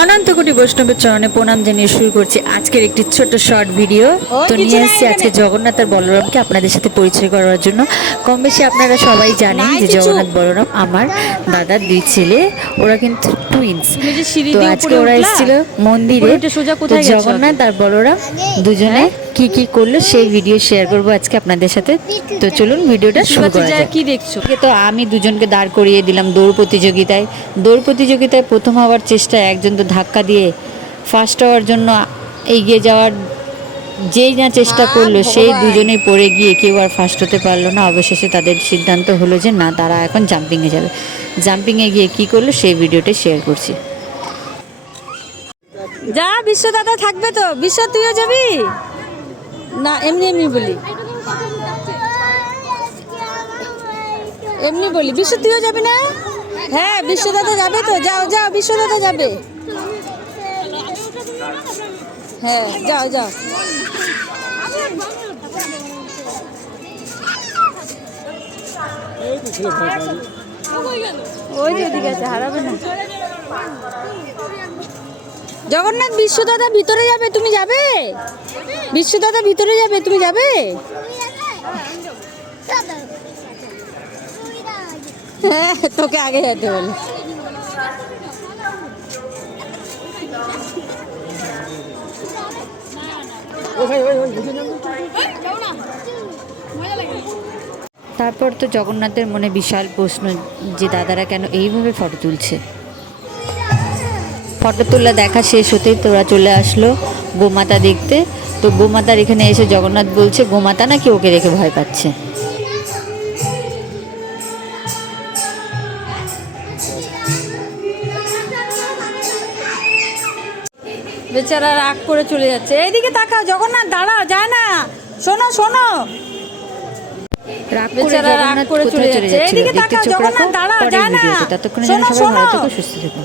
অনন্ত কোটি বৈষ্ণবের চরণে প্রণাম জানিয়ে শুরু করছি আজকের একটি ছোট্ট শর্ট ভিডিও। তো নিয়ে এসেছি আজকে জগন্নাথ আর বলরামকে আপনাদের সাথে পরিচয় করার জন্য। কম বেশি আপনারা সবাই জানেন যে জগন্নাথ বলরাম আমার দাদার দুই ছেলে, ওরা কিন্তু টুইন্স। তো আজকে ওরা এসেছিল মন্দিরে। তো জগন্নাথ আর বলরাম দুজনে কি কি করলো সেই ভিডিও শেয়ার করবো আজকে আপনাদের সাথে। তো চলুন ভিডিওটা শুরু করা যাক। কি দেখছো? তো আমি দুজনকে দাঁড় করিয়ে দিলাম দৌড় প্রতিযোগিতায়। দৌড় প্রতিযোগিতায় প্রথম হওয়ার চেষ্টায় একজন তো ধাক্কা দিয়ে ফার্স্ট হওয়ার জন্য এগিয়ে যাওয়ার যেই না চেষ্টা করলো সেই দুজনেই পড়ে গিয়ে কেউ আর ফার্স্ট হতে পারলো না। অবশেষে তাদের সিদ্ধান্ত হলো যে না, তারা এখন জাম্পিংয়ে যাবে। জাম্পিংয়ে গিয়ে কি করলো সেই ভিডিওটা শেয়ার করছি। যা বিশ্ব দাদা থাকবে তো। বিশ্ব তুইও যাবি না? এমনি এমনি বলি, এমনি বলি। বিশ্ব তুইও যাবি না? হ্যাঁ, বিশ্ব দাদা যাবে তো। যাও যাও, বিশ্ব দাদা যাবে। হ্যাঁ, যাও যাও। ওই যে ওদিকে আছে, হারাবে না। জগন্নাথ, বিশ্ব দাদা ভিতরে যাবে, তুমি যাবে? বিশ্ব দাদা ভিতরে যাবে, তুমি যাবে? হ্যাঁ, তোকে আগে যেতে বলে। তারপর তো জগন্নাথের মনে বিশাল প্রশ্ন যে দাদারা কেন এইভাবে ফটো তুলছে। ফটো তোলা দেখা শেষ হতেই তোরা চলে আসলো গোমাতা দেখতে। তো গোমাতার এখানে এসে জগন্নাথ বলছে গোমাতা নাকি ওকে দেখে ভয় পাচ্ছে। বেচারা রাগ করে চলে যাচ্ছে। এইদিকে তাকাও জগন্নাথ, দাঁড়াও, যায় না। শোনো শোনো, বেচারা রাগ করে চলে যাচ্ছে। এইদিকে তাকাও জগন্নাথ, দাঁড়াও, যায় না। ততক্ষণে সবাই ভালো থেকো, সুস্থ থেকো।